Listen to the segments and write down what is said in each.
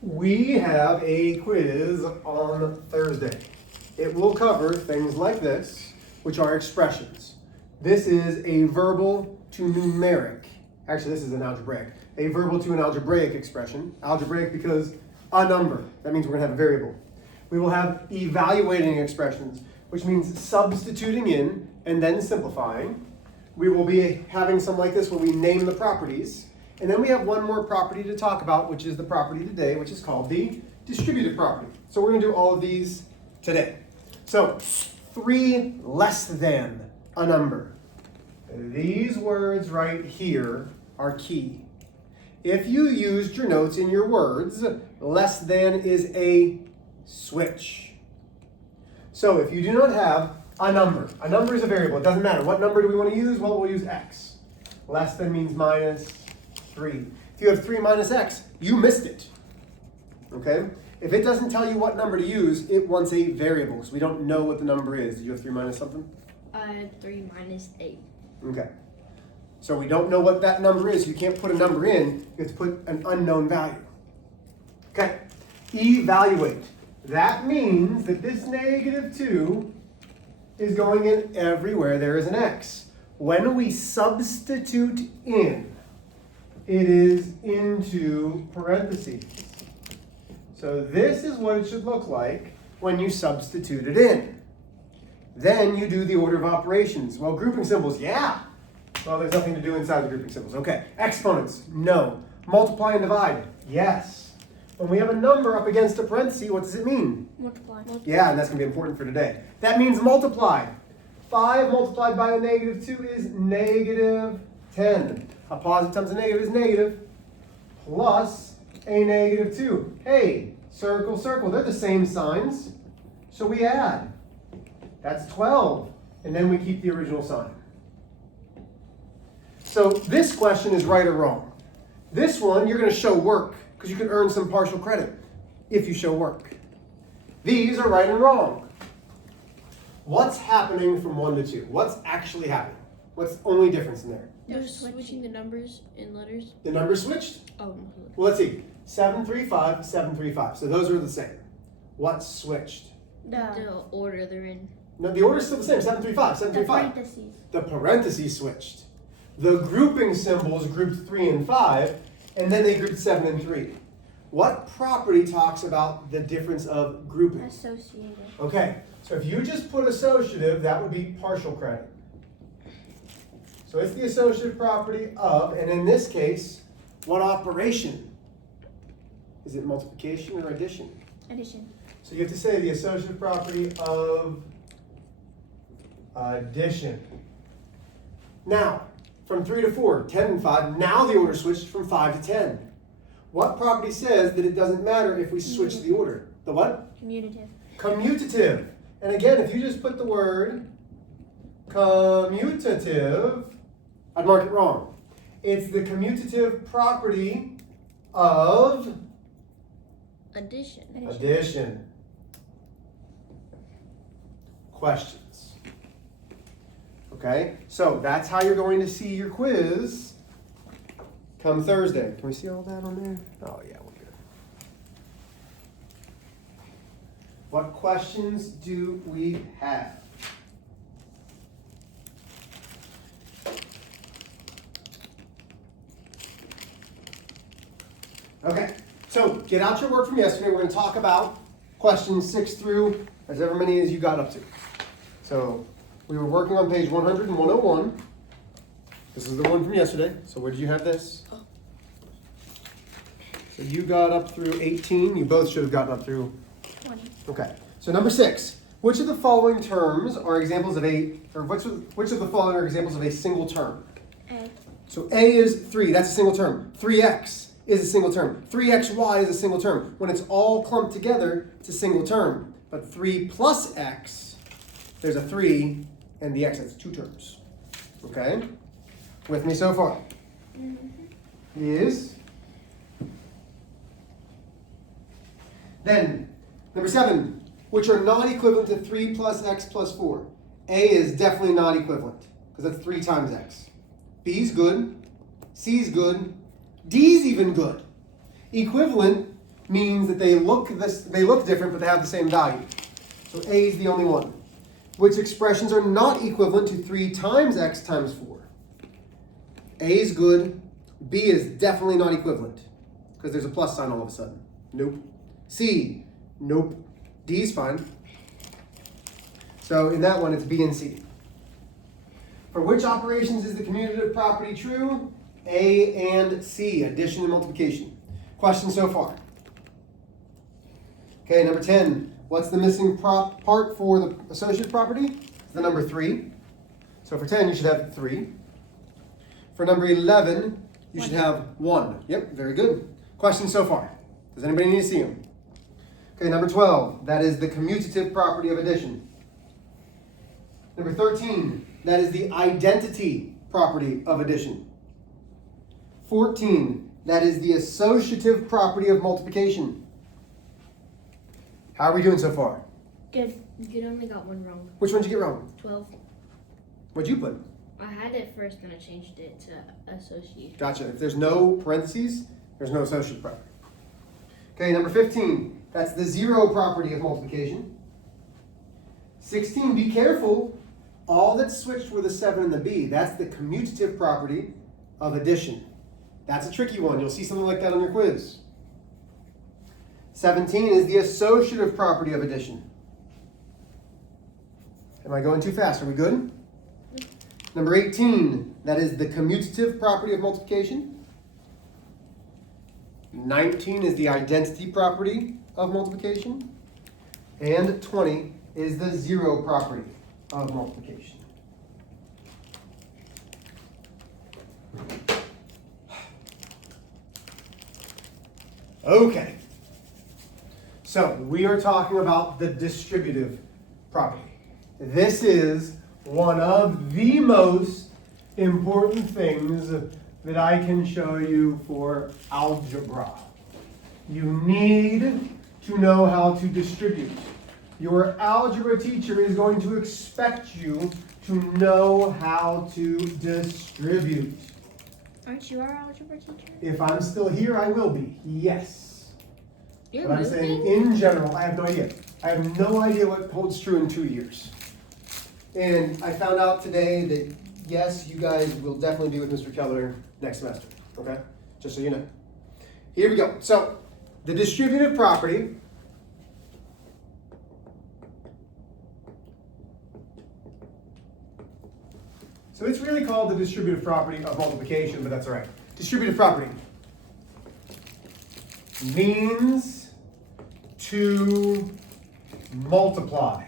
We have a quiz on Thursday. It will cover things like this, which are expressions. This is a verbal to numeric. Actually, this is an algebraic. A verbal to an algebraic expression. Algebraic because a number. That means we're going to have a variable. We will have evaluating expressions, which means substituting in and then simplifying. We will be having some like this where we name the properties. And then we have one more property to talk about, which is the property today, which is called the distributive property. So we're going to do all of these today. So 3 less than a number. These words right here are key. If you used your notes in your words, less than is a switch. So if you do not have a number is a variable. It doesn't matter. What number do we want to use? Well, we'll use x. Less than means minus 3. If you have 3 minus x, you missed it. Okay? If it doesn't tell you what number to use, it wants a variable, so we don't know what the number is. Did you have 3 minus something? I had 3 minus 8. Okay. So we don't know what that number is. You can't put a number in. You have to put an unknown value. Okay. Evaluate. That means that this -2 is going in everywhere there is an x. When we substitute in, it is into parentheses. So this is what it should look like when you substitute it in. Then you do the order of operations. Well, grouping symbols, yeah. Well, there's nothing to do inside the grouping symbols. Okay. Exponents, no. Multiply and divide, yes. When we have a number up against a parenthesis, what does it mean? Multiply. Yeah, and that's going to be important for today. That means multiply. 5 multiplied by a -2 is -10. A positive times a negative is negative. Plus a -2. Hey, circle, circle. They're the same signs. So we add. That's 12. And then we keep the original sign. So this question is right or wrong. This one, you're going to show work, because you can earn some partial credit if you show work. These are right and wrong. What's happening from 1 to 2? What's actually happening? What's the only difference in there? You're switching the numbers and letters. The numbers switched? Oh. Well, let's see. 735, 735. So those are the same. What's switched? The order they're in. No, the order's still the same. 735, 735. The parentheses. The parentheses switched. The grouping symbols grouped 3 and 5, and then they grouped 7 and 3. What property talks about the difference of grouping? Associated. Okay, so if you just put associative, that would be partial credit. So it's the associative property of, and in this case, what operation? Is it multiplication or addition? Addition. So you have to say the associative property of addition. Now, from 3 to 4, 10 and 5, now the order switched from 5 to 10. What property says that it doesn't matter if we switch the order? The what? Commutative. Commutative. And again, if you just put the word commutative, I'd mark it wrong. It's the commutative property of Addition. addition. Questions? Okay, so that's how you're going to see your quiz come Thursday. Can we see all that on there? Oh yeah, we're good. What questions do we have? Okay, so get out your work from yesterday. We're going to talk about questions 6 through as ever many as you got up to. So we were working on page 100 and 101. This is the one from yesterday. So where did you have this? So you got up through 18. You both should have gotten up through 20. Okay. So number 6. Which of the following terms are examples of which of the following are examples of a single term? A. So A is 3. That's a single term. 3x is a single term. 3xy is a single term. When it's all clumped together, it's a single term. But 3 plus x, there's a 3, and the x has 2 terms. Okay? With me so far? Is. Then, number 7, which are not equivalent to 3 plus x plus 4. A is definitely not equivalent, because that's 3 times x. B's good. C's good. D's even good. Equivalent means that they look different, but they have the same value. So A is the only one. Which expressions are not equivalent to 3 times x times 4? A is good. B is definitely not equivalent, because there's a plus sign all of a sudden. Nope. C, nope. D is fine. So in that one, it's B and C. For which operations is the commutative property true? A and C, addition and multiplication. Questions so far? Okay, number 10. What's the missing part for the associative property? It's the number 3. So for 10, you should have 3. For number 11, you should have 1. Yep, very good. Questions so far? Does anybody need to see them? Okay, number 12. That is the commutative property of addition. Number 13. That is the identity property of addition. 14. That is the associative property of multiplication. How are we doing so far? Good. You only got one wrong. Which one did you get wrong? 12. What'd you put? I had it first, then I changed it to associate. Gotcha. If there's no parentheses, there's no associative property. Okay, number 15. That's the zero property of multiplication. 16. Be careful. All that's switched were the 7 and the B. That's the commutative property of addition. That's a tricky one. You'll see something like that on your quiz. 17 is the associative property of addition. Am I going too fast? Are we good? Number 18, that is the commutative property of multiplication. 19 is the identity property of multiplication. And 20 is the zero property of multiplication. Okay. So we are talking about the distributive property. This is one of the most important things that I can show you for algebra. You need to know how to distribute. Your algebra teacher is going to expect you to know how to distribute. Aren't you our algebra teacher? If I'm still here, I will be. Yes. You're But I'm saying in general, I have no idea. I have no idea what holds true in 2 years. And I found out today that, yes, you guys will definitely be with Mr. Keller next semester. Okay? Just so you know. Here we go. So, the distributive property. So it's really called the distributive property of multiplication, but that's all right. Distributive property means to multiply.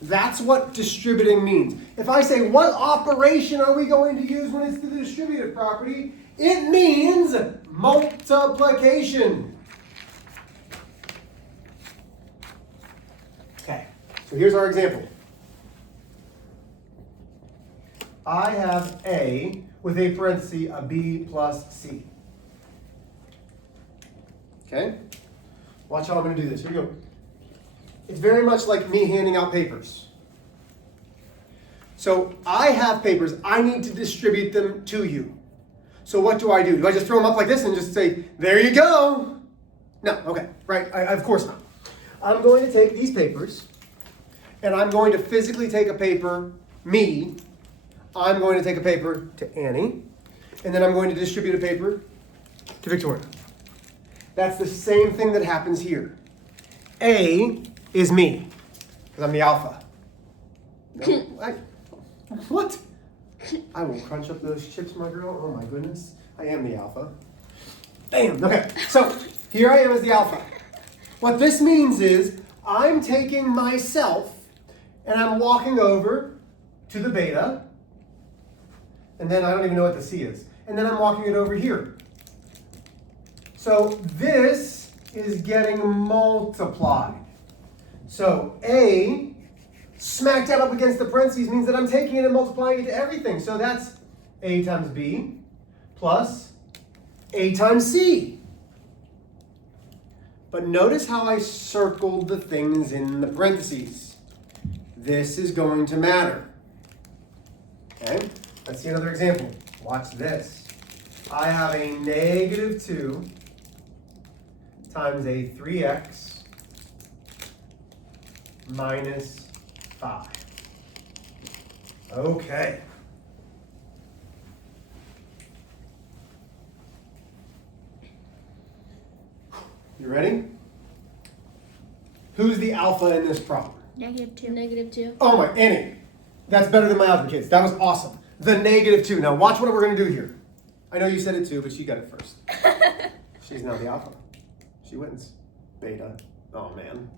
That's what distributing means. If I say, what operation are we going to use when it's the distributive property? It means multiplication. Okay, so here's our example. I have A with a parenthesis, a B plus C. Okay? Watch how I'm going to do this. Here we go. It's very much like me handing out papers. So I have papers. I need to distribute them to you. So what do? Do I just throw them up like this and just say, there you go? No, okay, right, of course not. I'm going to take these papers, and I'm going to physically take a paper, me. I'm going to take a paper to Annie, and then I'm going to distribute a paper to Victoria. That's the same thing that happens here. A is me, because I'm the alpha. No, what? I will crunch up those chips, my girl. Oh my goodness. I am the alpha. Bam! Okay, so here I am as the alpha. What this means is I'm taking myself and I'm walking over to the beta, and then I don't even know what the C is. And then I'm walking it over here. So this is getting multiplied. So A smack dab up against the parentheses means that I'm taking it and multiplying it to everything. So that's A times B plus A times C. But notice how I circled the things in the parentheses. This is going to matter. Okay, let's see another example. Watch this. I have a -2 times a 3x minus 5. Okay. You ready? Who's the alpha in this problem? -2. -2. Oh my, Annie, that's better than my algebra kids. That was awesome. The -2. Now watch what we're going to do here. I know you said it too, but she got it first. She's now the alpha. She wins. Beta. Oh man.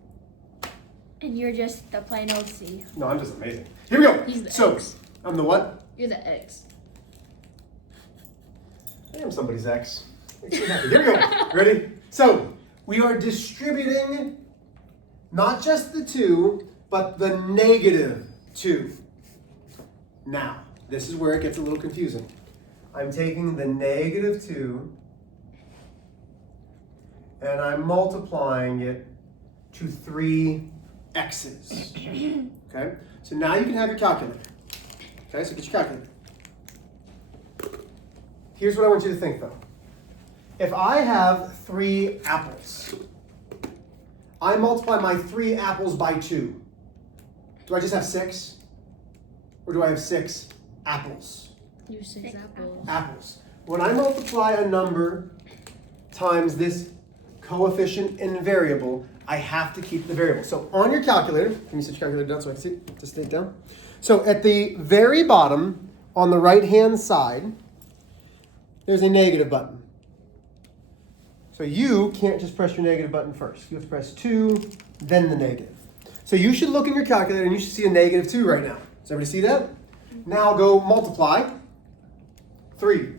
And you're just the plain old C. No, I'm just amazing. Here we go. He's the So, X. I'm the what? You're the X. I am somebody's ex. Makes me happy. Here we go. Ready? So, we are distributing not just the 2, but the -2. Now, this is where it gets a little confusing. I'm taking the -2 and I'm multiplying it to 3 x's. Okay? So now you can have your calculator. Okay, so get your calculator. Here's what I want you to think though. If I have 3 apples, I multiply my 3 apples by 2. Do I just have 6? Or do I have 6 apples? You have 6 apples. Apples. When I multiply a number times this coefficient and variable, I have to keep the variable. So on your calculator, can you set your calculator down so I can see? Just stay down. So at the very bottom, on the right-hand side, there's a negative button. So you can't just press your negative button first. You have to press 2, then the negative. So you should look in your calculator and you should see a -2 right now. Does everybody see that? Now go multiply 3.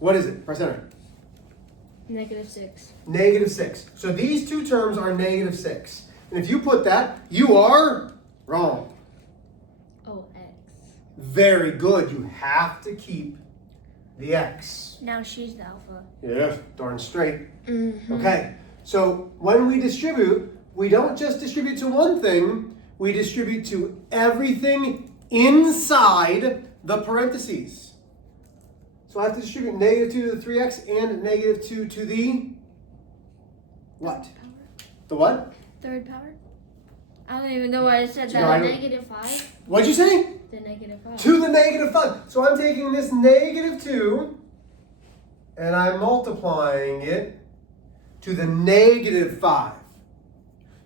What is it? Press enter. -6. -6. So these two terms are -6. And if you put that, you are wrong. Oh, X. Very good. You have to keep the x. Now she's the alpha. Yeah, darn straight. Mm-hmm. Okay. So when we distribute, we don't just distribute to one thing, we distribute to everything inside the parentheses. So I have to distribute -2 to the 3x and -2 to the what? The what? Third power? I don't even know why I said No, that. I don't- -5. What'd you say? The -5. To the -5. So I'm taking this -2 and I'm multiplying it to the -5.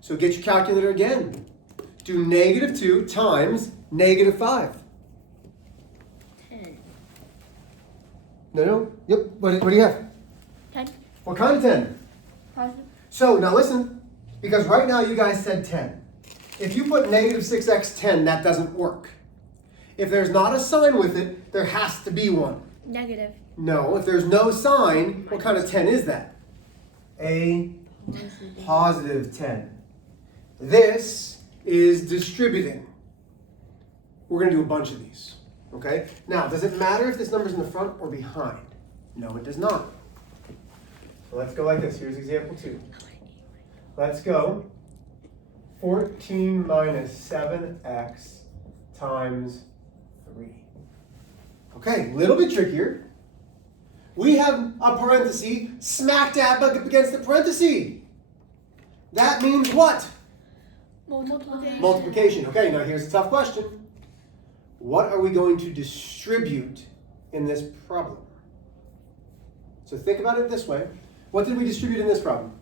So get your calculator again. Do -2 times -5. 10. No. Yep. What do you have? 10. What kind of 10? Positive. So now listen, because right now you guys said 10. If you put -6x 10, that doesn't work. If there's not a sign with it, there has to be one. Negative. No, if there's no sign, what kind of 10 is that? A positive 10. This is distributing. We're going to do a bunch of these. Okay? Now, does it matter if this number's in the front or behind? No, it does not. So let's go like this. Here's example 2. Let's go 14 minus 7x times 3. Okay, a little bit trickier. We have a parenthesis smack dab up against the parenthesis. That means what? Multiplication. Multiplication. Okay, now here's a tough question. What are we going to distribute in this problem? So think about it this way. What did we distribute in this problem?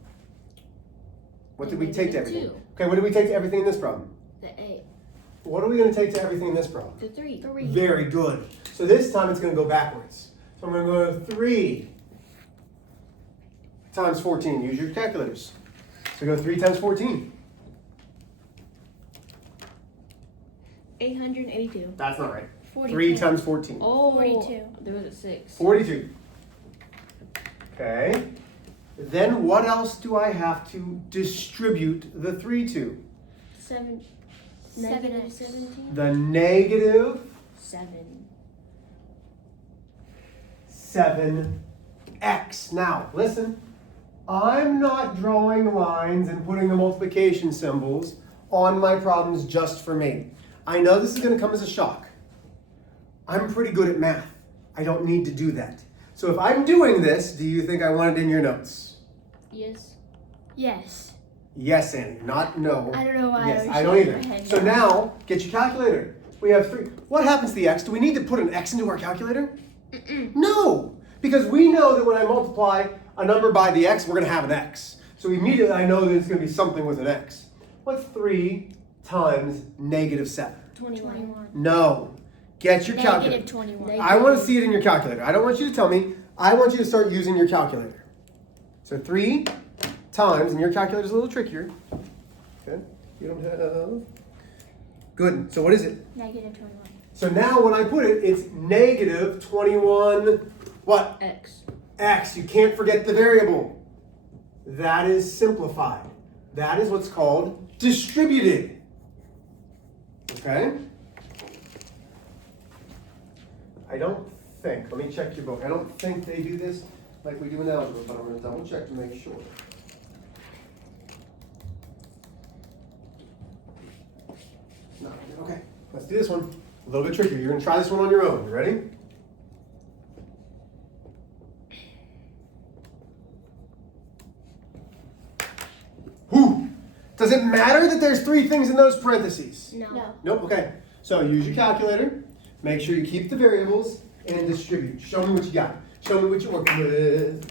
What did we take to everything? 2. Okay, what did we take to everything in this problem? The 8. What are we going to take to everything in this problem? The 3. 3. Very good. So this time it's going to go backwards. So I'm going to go 3 times 14. Use your calculators. So go 3 times 14. 882. That's not right. 42. 3 times 14. Oh, 42. There was a 6. 42. Okay. Then what else do I have to distribute the 3 to? 7. Seven Negative X. 17. The negative 7. 7x. Now, listen. I'm not drawing lines and putting the multiplication symbols on my problems just for me. I know this is going to come as a shock. I'm pretty good at math. I don't need to do that. So if I'm doing this, do you think I want it in your notes? Yes. Yes. Yes, Annie, not no. I don't know why. Yes, was I don't shaking either. my head So no. now, get your calculator. We have 3. What happens to the x? Do we need to put an x into our calculator? No, because we know that when I multiply a number by the x, we're going to have an x. So immediately I know that it's going to be something with an x. What's 3 times -7? 21. No. Get your calculator. Negative 21. Neg- I want to see it in your calculator. I don't want you to tell me. I want you to start using your calculator. So 3 times, and your calculator's a little trickier. Okay. You don't have. Good. So what is it? Negative 21. So now when I put it, it's -21. What? X. X. You can't forget the variable. That is simplified. That is what's called distributed. Okay? I don't think, let me check your book. I don't think they do this like we do in algebra, but I'm going to double check to make sure. No, okay, let's do this one. A little bit trickier. You're going to try this one on your own. You ready? Whew. Does it matter that there's 3 things in those parentheses? No. Nope, okay. So use your calculator. Make sure you keep the variables and distribute. Show me what you got. Show me what you're working with.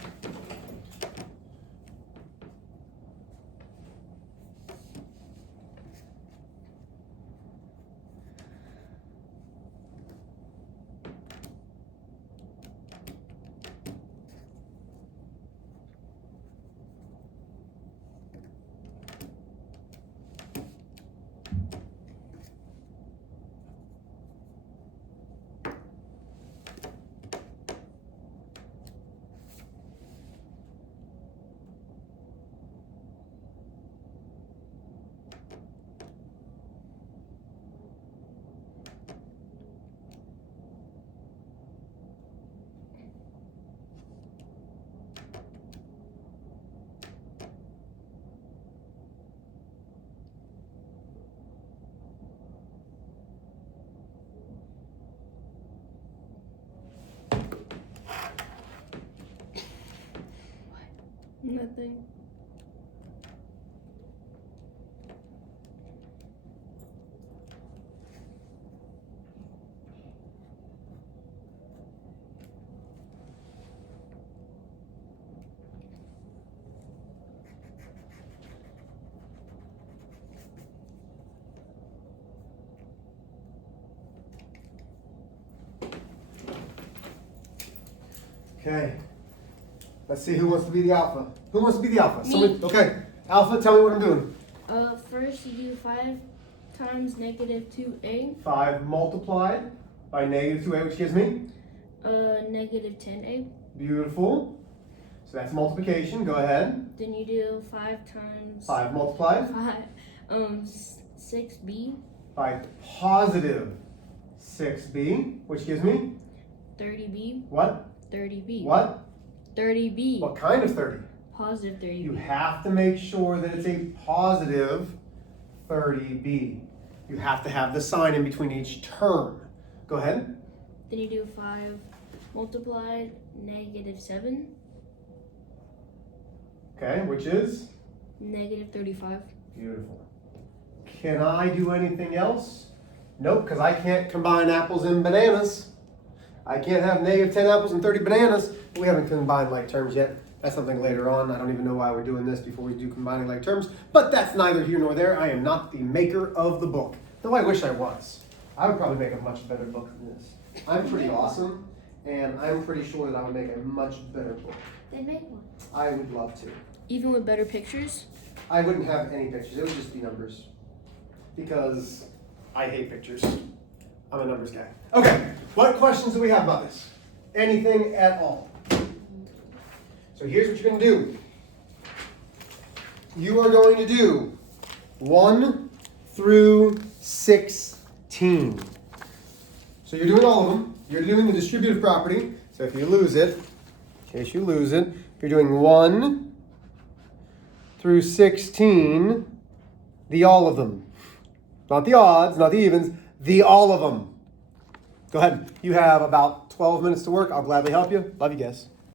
Nothing. Okay. Let's see who wants to be the alpha. Who wants to be the alpha? Me. Someone, okay. Alpha, tell me what I'm doing. First you do 5 times -2a. 5 multiplied by -2a, which gives me? -10a. Beautiful. So that's multiplication. Go ahead. Then you do 5 times 5 multiplied 6b. by positive 6b, which gives me? 30b. What? 30b. What? 30b. What kind of 30? Positive 30b. You have to make sure that it's a positive 30b. You have to have the sign in between each term. Go ahead. Then you do 5 multiplied -7. Okay, which is? -35. Beautiful. Can I do anything else? Nope, because I can't combine apples and bananas. I can't have -10 apples and 30 bananas. We haven't combined like terms yet. That's something later on. I don't even know why we're doing this before we do combining like terms, but that's neither here nor there. I am not the maker of the book, though I wish I was. I would probably make a much better book than this. I'm pretty awesome, and I'm pretty sure that I would make a much better book. Then make one. I would love to. Even with better pictures? I wouldn't have any pictures. It would just be numbers. Because I hate pictures. I'm a numbers guy. Okay, what questions do we have about this? Anything at all? So here's what you're going to do. You are going to do 1 through 16. So you're doing all of them. You're doing the distributive property. So if you lose it, in case you lose it, you're doing 1 through 16, the all of them. Not the odds, not the evens, the all of them. Go ahead. You have about 12 minutes to work. I'll gladly help you. Love you guys.